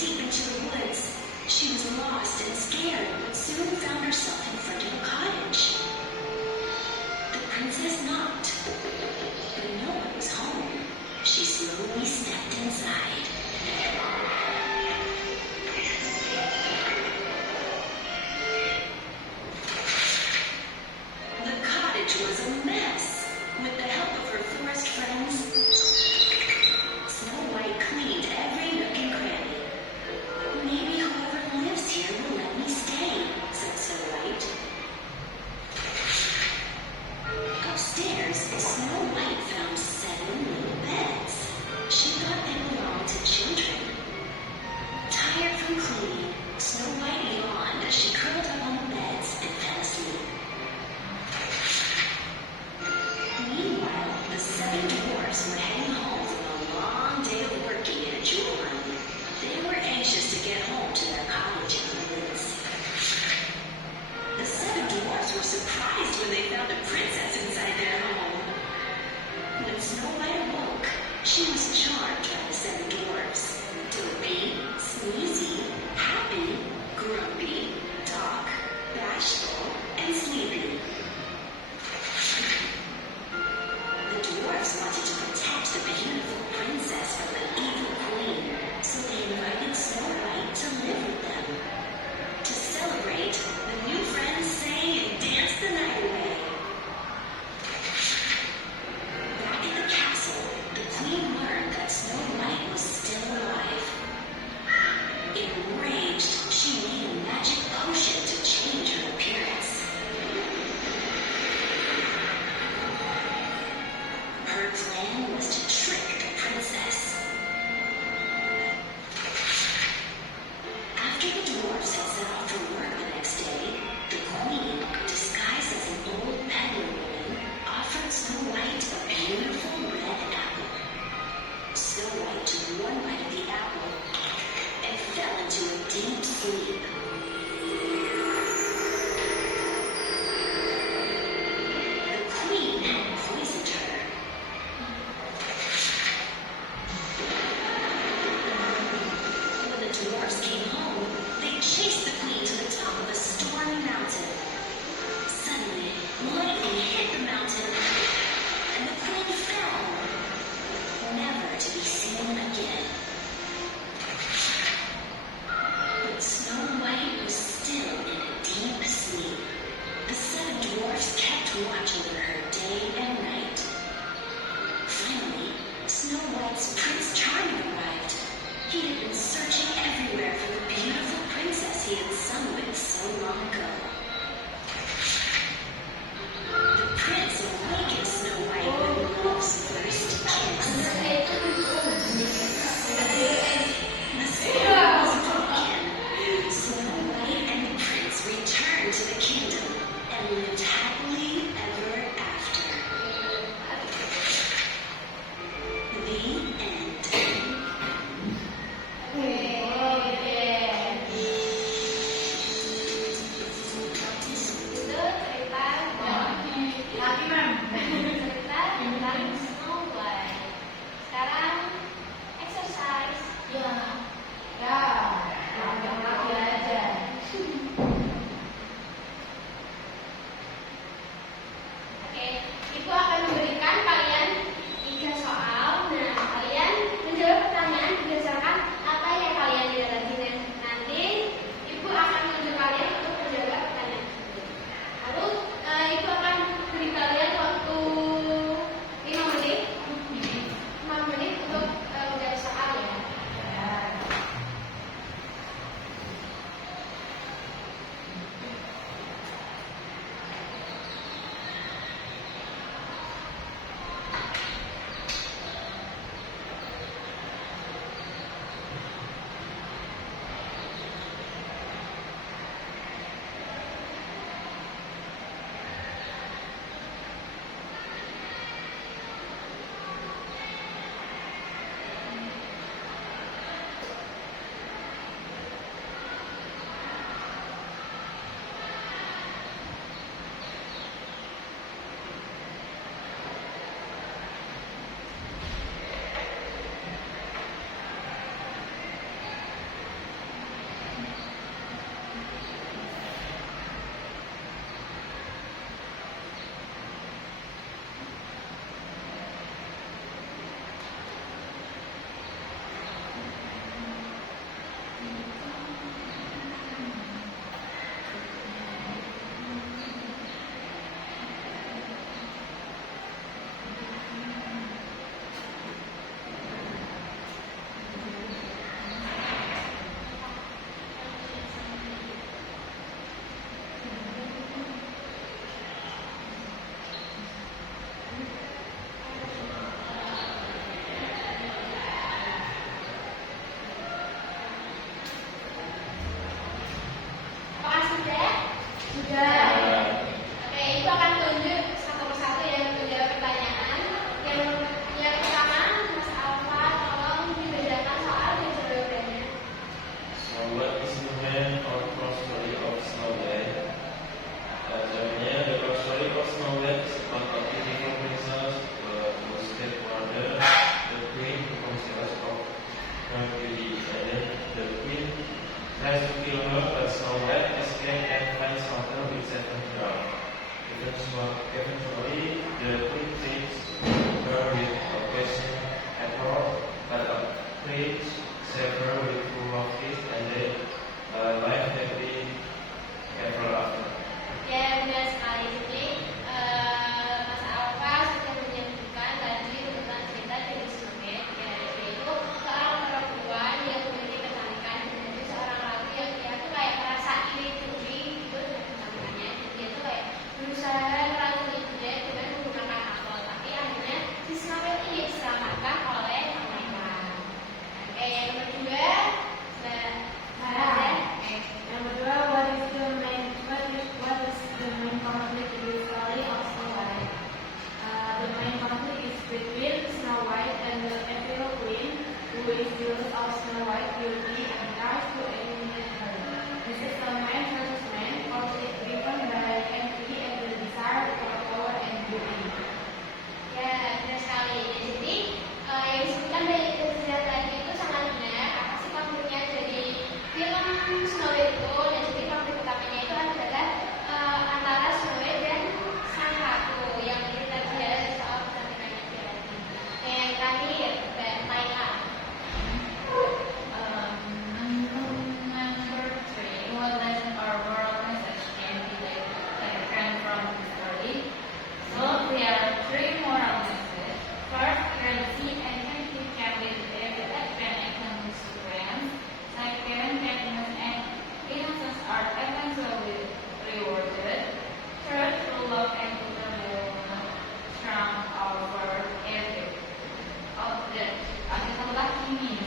deep into the woods. She was lost and scared, but soon found herself in front of a cottage. The princess knocked, but no one was home. She slowly stepped inside. The cottage was a mess. With the help of her forest friends, Snow White cleaned every nook and cranny. Maybe whoever lives here will let me stay, said Snow White. Upstairs, Snow White found 7 little beds. She thought they belonged to children. Tired from cleaning, Snow White yawned as she curled up on the beds and fell asleep. Meanwhile, the 7 dwarfs were heading home from a long day of working in a jewel room. They were anxious to get home to their cottage in the woods. The 7 dwarfs were surprised when they found a princess inside their home. When Snow White awoke, she was charmed by the 7 dwarfs: Dopey, Sneezy, Happy, Grumpy, Doc, Bashful, and Sleepy. The dwarfs wanted to protect the beautiful princess from the evil queen, so they invited Snow White to live with them. To celebrate, the new friends sang and danced the night away. Back at the castle, the queen learned that Snow White was still alive. Enraged, she made a magic potion to change her appearance. Her plan was to trick the princess. After the dwarfs had set off for work the next day, the queen, disguised as an old peddler woman, offered Snow White a beautiful red apple. Snow White took one bite of the apple and fell into a deep sleep. The queen had poisoned her. When the dwarfs came home, they chased the queen to the top of a stormy mountain. Suddenly, lightning hit the mountain, and the queen fell, never to be seen again. But Snow White was still in a deep sleep. The 7 dwarfs kept watch over her day and night. Finally, Snow White's Prince Charming arrived. He had been searching everywhere for the beautiful princess he had sung with so long ago. The prince awakened Snow White with love's first kiss. The spell was broken. Snow White and the prince returned to the kingdom and lived happily ever tries to kill her, but Snow White escapes and finds Smarter with seven dwarfs. Eventually, the queen takes her with a question at her, but a prince saves her with full of kiss, and they live happily ever after. Ya, benar sekali. Jadi, Mas Alfa sudah menyebutkan tadi tentang cerita dari Snow White, yaitu seorang perempuan yang memiliki kecantikan dan itu seorang ratu yang dia tuh kayak merasa iri diri gitu dengan kecantikannya. Dan dia tuh kayak berusaha meracuni dia dengan menggunakan apel, tapi akhirnya si Snow White ini diselamatkan oleh pangeran. Oke, yang kedua, Yang kedua, what is the main conflict in the story of Snow White? The main conflict is between Snow White and the evil queen, who is jealous of Snow White's beauty and tries to eliminate her. This is a man versus man conflict driven by envy and the desire for power and beauty. ya benar sekali. Jadi yang disebutkan dari Zia tadi itu sangat benar. Apa sih konfliknya dari film Snow White itu? Dan jadi konflik utamanya itu adalah antara Snow White dan sang ratu yang kita bicara soal kecantikannya dia tadi. Dan yang terakhir, Mbak Laila. Number 3, what lesson or moral message can be taken from the story? So there are 3 moral messages. First, courtesy and friendship can be every action and consequence. Second, kindness and innocence are eventually rewarded. Third, true love and eternal triumph over evil. The article lucky means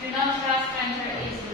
do not trust stranger easily.